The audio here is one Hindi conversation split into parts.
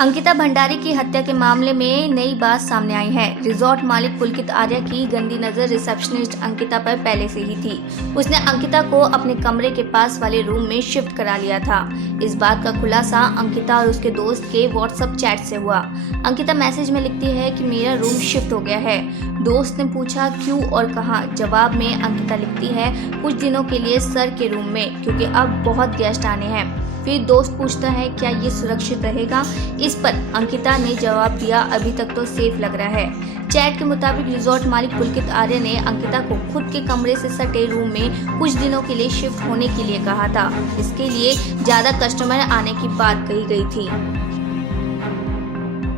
अंकिता भंडारी की हत्या के मामले में नई बात सामने आई है। रिजॉर्ट मालिक पुलकित आर्य की गंदी नजर रिसेप्शनिस्ट अंकिता पर पहले से ही थी। उसने अंकिता को अपने कमरे के पास वाले रूम में शिफ्ट करा लिया था। इस बात का खुलासा अंकिता और उसके दोस्त के व्हाट्सएप चैट से हुआ। अंकिता मैसेज में लिखती है कि मेरा रूम शिफ्ट हो गया है। दोस्त ने पूछा क्यों और कहाँ। जवाब में अंकिता लिखती है कुछ दिनों के लिए सर के रूम में, क्योंकि अब बहुत गेस्ट आने हैं। फिर दोस्त पूछता है क्या ये सुरक्षित रहेगा। इस पर अंकिता ने जवाब दिया अभी तक तो सेफ लग रहा है। चैट के मुताबिक रिजॉर्ट मालिक पुलकित आर्य ने अंकिता को खुद के कमरे से सटे रूम में कुछ दिनों के लिए शिफ्ट होने के लिए कहा था। इसके लिए ज्यादा कस्टमर आने की बात कही गई थी।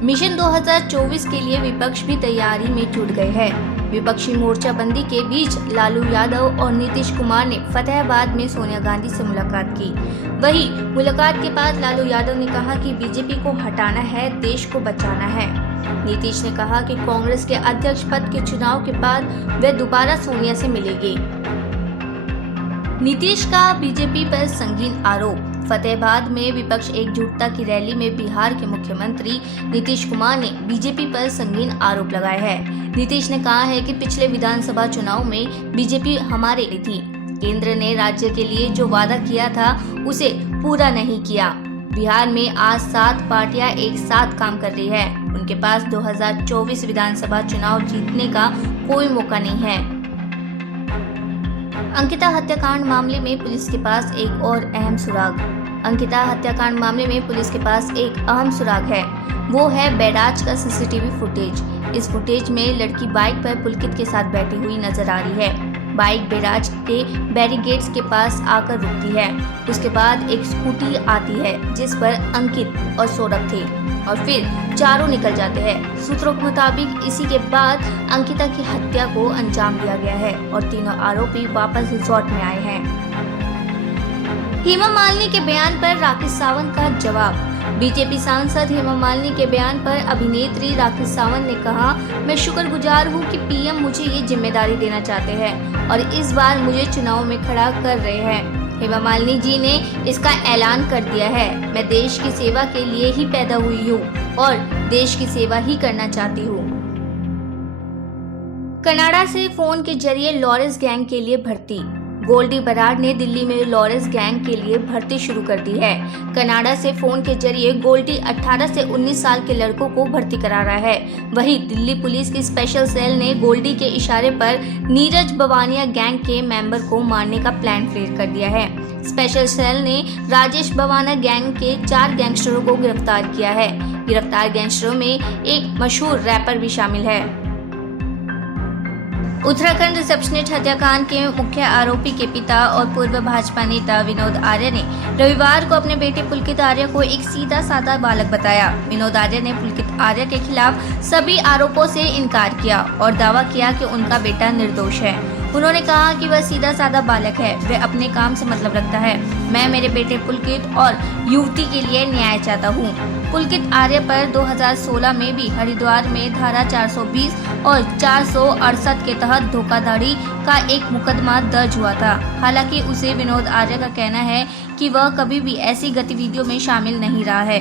मिशन 2024 के लिए विपक्ष भी तैयारी में जुट गए हैं। विपक्षी मोर्चाबंदी के बीच लालू यादव और नीतीश कुमार ने फतेहाबाद में सोनिया गांधी से मुलाकात की। वहीं मुलाकात के बाद लालू यादव ने कहा कि बीजेपी को हटाना है, देश को बचाना है। नीतीश ने कहा कि कांग्रेस के अध्यक्ष पद के चुनाव के बाद वे दोबारा सोनिया से मिलेंगे। नीतीश का बीजेपी पर संगीन आरोप। फतेहाबाद में विपक्ष एकजुटता की रैली में बिहार के मुख्यमंत्री नीतीश कुमार ने बीजेपी पर संगीन आरोप लगाए हैं। नीतीश ने कहा है कि पिछले विधानसभा चुनाव में बीजेपी हमारे लिए थी। केंद्र ने राज्य के लिए जो वादा किया था उसे पूरा नहीं किया। बिहार में आज 7 पार्टियां एक साथ काम कर रही है। उनके पास 2024 विधानसभा चुनाव जीतने का कोई मौका नहीं है। अंकिता हत्याकांड मामले में पुलिस के पास एक और अहम सुराग। अंकिता हत्याकांड मामले में पुलिस के पास एक अहम सुराग है। वो है बैराज का सीसीटीवी फुटेज। इस फुटेज में लड़की बाइक पर पुलकित के साथ बैठी हुई नजर आ रही है। बाइक बैराज के बैरिकेड्स के पास आकर रुकती है। उसके बाद एक स्कूटी आती है जिस पर अंकित और सौरभ थे और फिर चारों निकल जाते हैं। सूत्रों के मुताबिक इसी के बाद अंकिता की हत्या को अंजाम दिया गया है और तीनों आरोपी वापस रिजॉर्ट में आए हैं। हेमा मालिनी के बयान पर राकेश सावंत का जवाब। बीजेपी सांसद हेमा मालिनी के बयान पर अभिनेत्री राकेश सावंत ने कहा, मैं शुक्रगुजार हूं कि पीएम मुझे ये जिम्मेदारी देना चाहते हैं और इस बार मुझे चुनाव में खड़ा कर रहे हैं। हेमा मालिनी जी ने इसका ऐलान कर दिया है। मैं देश की सेवा के लिए ही पैदा हुई हूँ और देश की सेवा ही करना चाहती हूँ। कनाडा से फोन के जरिए लॉरेंस गैंग के लिए भर्ती। गोल्डी बराड ने दिल्ली में लॉरेंस गैंग के लिए भर्ती शुरू कर दी है। कनाडा से फोन के जरिए गोल्डी 18 से 19 साल के लड़कों को भर्ती करा रहा है। वहीं दिल्ली पुलिस की स्पेशल सेल ने गोल्डी के इशारे पर नीरज बवानिया गैंग के मेंबर को मारने का प्लान क्रिएट कर दिया है। स्पेशल सेल ने राजेश बवाना गैंग के 4 गैंगस्टरों को गिरफ्तार किया है। गिरफ्तार गैंगस्टरों में एक मशहूर रैपर भी शामिल है। उत्तराखंड रिसेप्शनिस्ट हत्याकांड के मुख्य आरोपी के पिता और पूर्व भाजपा नेता विनोद आर्य ने रविवार को अपने बेटे पुलकित आर्य को एक सीधा साधा बालक बताया। विनोद आर्य ने पुलकित आर्य के खिलाफ सभी आरोपों से इनकार किया और दावा किया कि उनका बेटा निर्दोष है। उन्होंने कहा कि वह सीधा साधा बालक है, वह अपने काम से मतलब रखता है। मैं मेरे बेटे पुलकित और युवती के लिए न्याय चाहता हूँ। पुलकित आर्य पर 2016 में भी हरिद्वार में धारा 420 और 468 के तहत धोखाधड़ी का एक मुकदमा दर्ज हुआ था। हालांकि उसे विनोद आर्य का कहना है कि वह कभी भी ऐसी गतिविधियों में शामिल नहीं रहा है।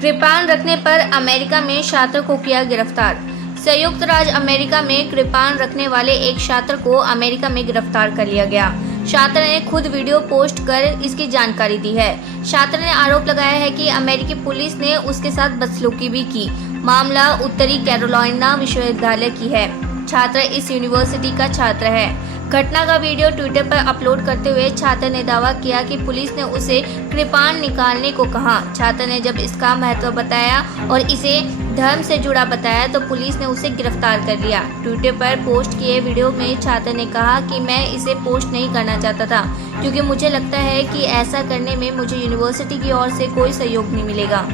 कृपाण रखने पर अमेरिका में छात्र को किया गिरफ्तार। संयुक्त राज्य अमेरिका में कृपाण रखने वाले एक छात्र को अमेरिका में गिरफ्तार कर लिया गया। छात्र ने खुद वीडियो पोस्ट कर इसकी जानकारी दी है। छात्र ने आरोप लगाया है कि अमेरिकी पुलिस ने उसके साथ बदसलूकी भी की। मामला उत्तरी कैरोलिना विश्वविद्यालय की है। छात्र इस यूनिवर्सिटी का छात्र है। घटना का वीडियो ट्विटर पर अपलोड करते हुए छात्र ने दावा किया कि पुलिस ने उसे कृपाण निकालने को कहा। छात्र ने जब इसका महत्व बताया और इसे धर्म से जुड़ा बताया तो पुलिस ने उसे गिरफ्तार कर लिया। ट्विटर पर पोस्ट किए वीडियो में छात्र ने कहा कि मैं इसे पोस्ट नहीं करना चाहता था क्योंकि मुझे लगता है कि ऐसा करने में मुझे यूनिवर्सिटी की ओर से कोई सहयोग नहीं मिलेगा।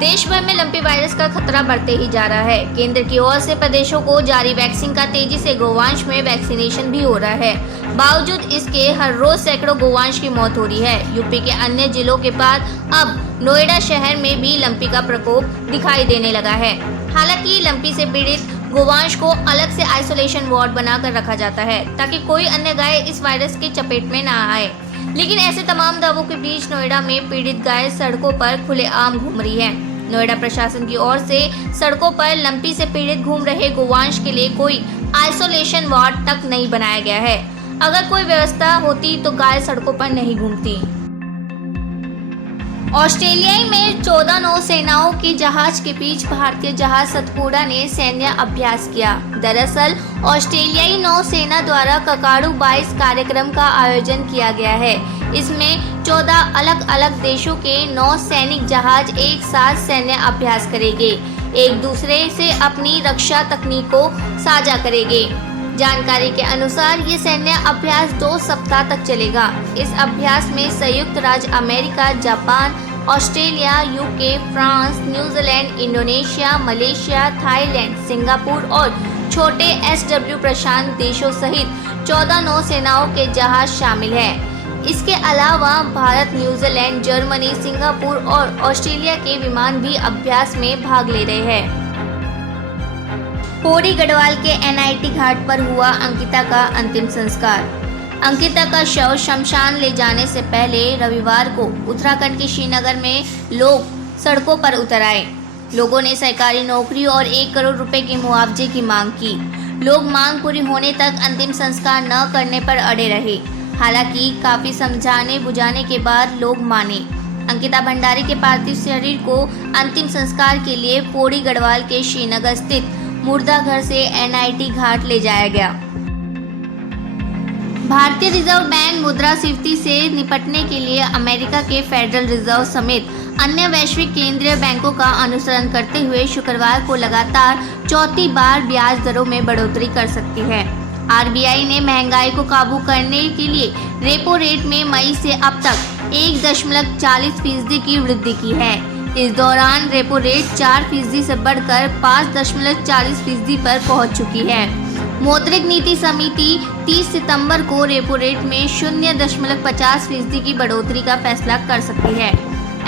देश भर में लंपी वायरस का खतरा बढ़ते ही जा रहा है। केंद्र की ओर से प्रदेशों को जारी वैक्सीन का तेजी से गोवंश में वैक्सीनेशन भी हो रहा है। बावजूद इसके हर रोज सैकड़ों गोवंश की मौत हो रही है। यूपी के अन्य जिलों के बाद अब नोएडा शहर में भी लंपी का प्रकोप दिखाई देने लगा है। हालांकि लंपी से पीड़ित गोवंश को अलग से आइसोलेशन वार्ड बनाकर रखा जाता है ताकि कोई अन्य गाय इस वायरस की चपेट में न आए। लेकिन ऐसे तमाम दावों के बीच नोएडा में पीड़ित गाय सड़कों पर खुलेआम घूम रही है। नोएडा प्रशासन की ओर से सड़कों पर लंपी से पीड़ित घूम रहे गोवंश के लिए कोई आइसोलेशन वार्ड तक नहीं बनाया गया है। अगर कोई व्यवस्था होती तो गाय सड़कों पर नहीं घूमती। ऑस्ट्रेलिया में 14 नौसेनाओं के जहाज के बीच भारतीय जहाज सतपुड़ा ने सैन्य अभ्यास किया। दरअसल ऑस्ट्रेलियाई नौसेना द्वारा ककाडू 22 कार्यक्रम का आयोजन किया गया है। इसमें 14 अलग अलग देशों के 9 सैनिक जहाज एक साथ सैन्य अभ्यास करेंगे, एक दूसरे से अपनी रक्षा तकनीक को साझा करेंगे। जानकारी के अनुसार ये सैन्य अभ्यास 2 सप्ताह तक चलेगा। इस अभ्यास में संयुक्त राज्य America, Japan, Australia, UK, France, New Zealand, Indonesia, Malaysia, Thailand, Singapore और छोटे SW प्रशांत देशों सहित 14 नौसेनाओं के जहाज शामिल हैं। इसके अलावा भारत, न्यूजीलैंड, जर्मनी, सिंगापुर और ऑस्ट्रेलिया के विमान भी अभ्यास में भाग ले रहे हैं। पौड़ी गढ़वाल के NIT घाट पर हुआ अंकिता का अंतिम संस्कार। अंकिता का शव शमशान ले जाने से पहले रविवार को उत्तराखंड के श्रीनगर में लोग सड़कों पर उतर आए। लोगों ने सरकारी नौकरी और 1 करोड़ रुपए के मुआवजे की मांग की। लोग मांग पूरी होने तक अंतिम संस्कार न करने पर अड़े रहे। हालांकि काफी समझाने बुझाने के बाद लोग माने। अंकिता भंडारी के पार्थिव शरीर को अंतिम संस्कार के लिए पौड़ी गढ़वाल के श्रीनगर स्थित मुर्दा घर से NIT घाट ले जाया गया। भारतीय रिजर्व बैंक मुद्रास्फीति से निपटने के लिए अमेरिका के फेडरल रिजर्व समेत अन्य वैश्विक केंद्रीय बैंकों का अनुसरण करते हुए शुक्रवार को लगातार चौथी बार ब्याज दरों में बढ़ोतरी कर सकती है। RBI ने महंगाई को काबू करने के लिए रेपो रेट में मई से अब तक 1.40% की वृद्धि की है। इस दौरान रेपो रेट 4% से बढ़कर 5.40% पर पहुंच चुकी है। मौद्रिक नीति समिति 30 सितंबर को रेपो रेट में 0.50% की बढ़ोतरी का फैसला कर सकती है।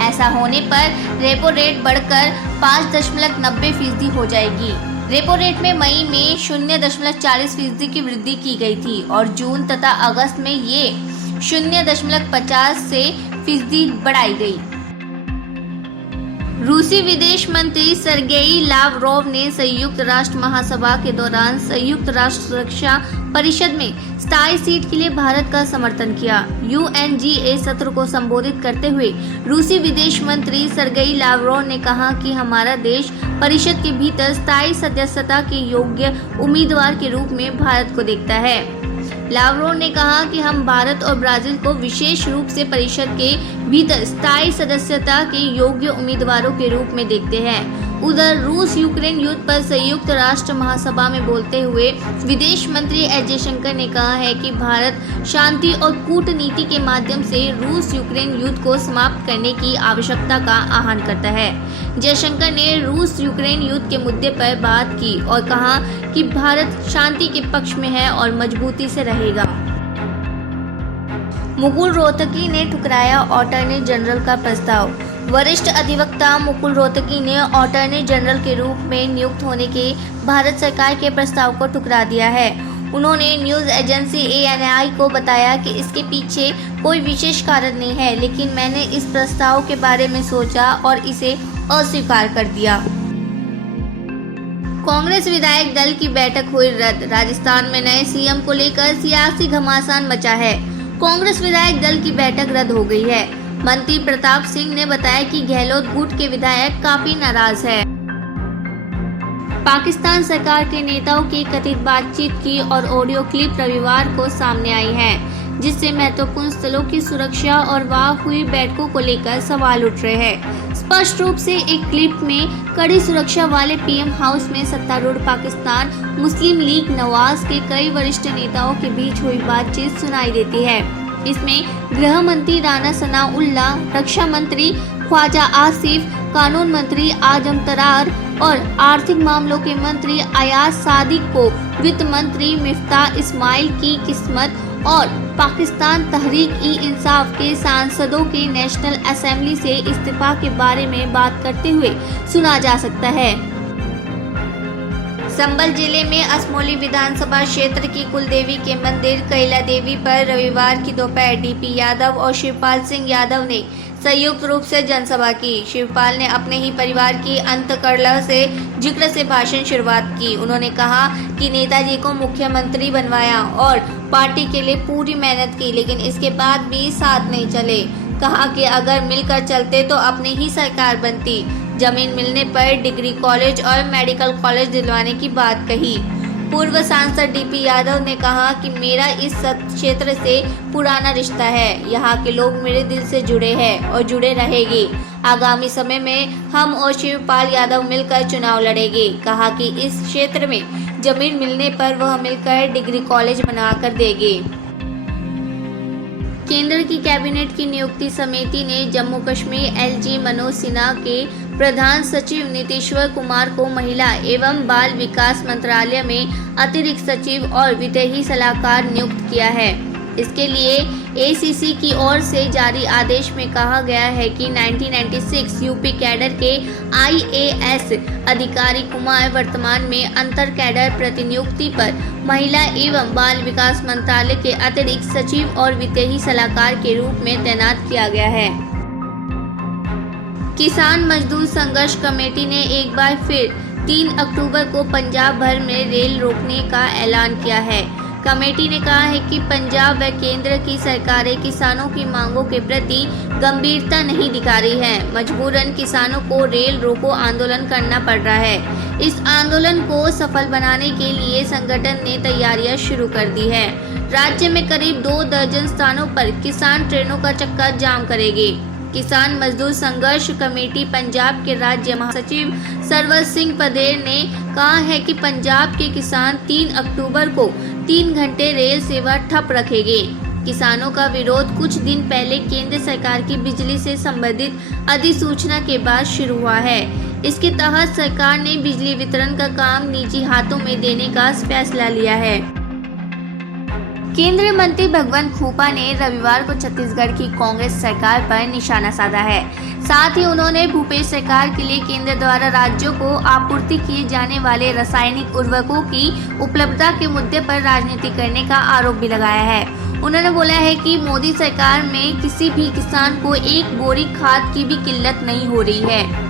ऐसा होने पर रेपो रेट बढ़कर 5.90% हो जाएगी। रेपो रेट में मई में 0.40% की वृद्धि की गई थी और जून तथा अगस्त में ये 0.50% बढ़ाई गई। रूसी विदेश मंत्री सर्गेई लावरोव ने संयुक्त राष्ट्र महासभा के दौरान संयुक्त राष्ट्र सुरक्षा परिषद में स्थायी सीट के लिए भारत का समर्थन किया। UNGA सत्र को संबोधित करते हुए रूसी विदेश मंत्री सर्गेई लावरोव ने कहा कि हमारा देश परिषद के भीतर स्थायी सदस्यता के योग्य उम्मीदवार के रूप में भारत को देखता है। लावरोव ने कहा कि हम भारत और ब्राजील को विशेष रूप से परिषद के भीतर स्थायी सदस्यता के योग्य उम्मीदवारों के रूप में देखते हैं। उधर रूस यूक्रेन युद्ध पर संयुक्त राष्ट्र महासभा में बोलते हुए विदेश मंत्री एस जयशंकर ने कहा है कि भारत शांति और कूटनीति के माध्यम से रूस यूक्रेन युद्ध को समाप्त करने की आवश्यकता का आह्वान करता है। जयशंकर ने रूस यूक्रेन युद्ध के मुद्दे पर बात की और कहा कि भारत शांति के पक्ष में है और मजबूती से रहेगा। मुकुल रोहतगी ने ठुकराया अटॉर्नी जनरल का प्रस्ताव। वरिष्ठ अधिवक्ता मुकुल रोहतगी ने अटॉर्नी जनरल के रूप में नियुक्त होने के भारत सरकार के प्रस्ताव को ठुकरा दिया है। उन्होंने न्यूज एजेंसी ANI को बताया कि इसके पीछे कोई विशेष कारण नहीं है, लेकिन मैंने इस प्रस्ताव के बारे में सोचा और इसे अस्वीकार कर दिया। कांग्रेस विधायक दल की बैठक हुई रद्द। राजस्थान में नए CM को लेकर सियासी घमासान मचा है। कांग्रेस विधायक दल की बैठक रद्द हो गई है। मंत्री प्रताप सिंह ने बताया कि गहलोत गुट के विधायक काफी नाराज है। पाकिस्तान सरकार के नेताओं की कथित बातचीत की और ऑडियो क्लिप रविवार को सामने आई है, जिससे महत्वपूर्ण स्थलों की सुरक्षा और वहां हुई बैठकों को लेकर सवाल उठ रहे हैं। स्पष्ट रूप से एक क्लिप में कड़ी सुरक्षा वाले PM हाउस में सत्तारूढ़ पाकिस्तान मुस्लिम लीग नवाज के कई वरिष्ठ नेताओं के बीच हुई बातचीत सुनाई देती है। इसमें गृह मंत्री राना सनाउल्लाह, रक्षा मंत्री ख्वाजा आसिफ, कानून मंत्री आजम तरार और आर्थिक मामलों के मंत्री अयाज सादिक को वित्त मंत्री मिफ्ताह इस्माइल की किस्मत और पाकिस्तान तहरीक-ई-इंसाफ के सांसदों के नेशनल असेंबली से इस्तीफा के बारे में बात करते हुए सुना जा सकता है। संबल जिले में असमोली विधानसभा क्षेत्र की कुलदेवी के मंदिर कैला देवी पर रविवार की दोपहर डीपी यादव और शिवपाल सिंह यादव ने संयुक्त रूप से जनसभा की। शिवपाल ने अपने ही परिवार की अंतकलह से जिक्र से भाषण शुरुआत की। उन्होंने कहा कि नेताजी को मुख्यमंत्री बनवाया और पार्टी के लिए पूरी मेहनत की, लेकिन इसके बाद भी साथ नहीं चले। कहा कि अगर मिलकर चलते तो अपनी ही सरकार बनती। जमीन मिलने पर डिग्री कॉलेज और मेडिकल कॉलेज दिलवाने की बात कही। पूर्व सांसद डीपी यादव ने कहा कि मेरा इस क्षेत्र से पुराना रिश्ता है, यहाँ के लोग मेरे दिल से जुड़े हैं और जुड़े रहेंगे। आगामी समय में हम और शिवपाल यादव मिलकर चुनाव लड़ेंगे। कहा कि इस क्षेत्र में जमीन मिलने पर वह मिलकर डिग्री कॉलेज बनाकर देंगे। केंद्र की कैबिनेट की नियुक्ति समिति ने जम्मू कश्मीर एलजी मनोज सिन्हा के प्रधान सचिव नीतीश्वर कुमार को महिला एवं बाल विकास मंत्रालय में अतिरिक्त सचिव और वित्तीय सलाहकार नियुक्त किया है। इसके लिए एसीसी की ओर से जारी आदेश में कहा गया है कि 1996 यूपी कैडर के आईएएस अधिकारी कुमार वर्तमान में अंतर कैडर प्रतिनियुक्ति पर महिला एवं बाल विकास मंत्रालय के अतिरिक्त सचिव और वित्तीय सलाहकार के रूप में तैनात किया गया है। किसान मजदूर संघर्ष कमेटी ने एक बार फिर 3 अक्टूबर को पंजाब भर में रेल रोकने का ऐलान किया है। कमेटी ने कहा है कि पंजाब व केंद्र की सरकारें किसानों की मांगों के प्रति गंभीरता नहीं दिखा रही है। मजबूरन किसानों को रेल रोको आंदोलन करना पड़ रहा है। इस आंदोलन को सफल बनाने के लिए संगठन ने तैयारियां शुरू कर दी है। राज्य में करीब 2 दर्जन स्थानों पर किसान ट्रेनों का चक्का जाम करेंगे। किसान मजदूर संघर्ष कमेटी पंजाब के राज्य महासचिव सरवर सिंह पदेर ने कहा है कि पंजाब के किसान 3 अक्टूबर को 3 घंटे रेल सेवा ठप रखेंगे। किसानों का विरोध कुछ दिन पहले केंद्र सरकार की बिजली से संबंधित अधिसूचना के बाद शुरू हुआ है। इसके तहत सरकार ने बिजली वितरण का काम निजी हाथों में देने का फैसला लिया है। केंद्रीय मंत्री भगवंत खुपा ने रविवार को छत्तीसगढ़ की कांग्रेस सरकार पर निशाना साधा है। साथ ही उन्होंने भूपेश सरकार के लिए केंद्र द्वारा राज्यों को आपूर्ति किए जाने वाले रासायनिक उर्वरकों की उपलब्धता के मुद्दे पर राजनीति करने का आरोप भी लगाया है। उन्होंने बोला है कि मोदी सरकार में किसी भी किसान को एक बोरी खाद की भी किल्लत नहीं हो रही है।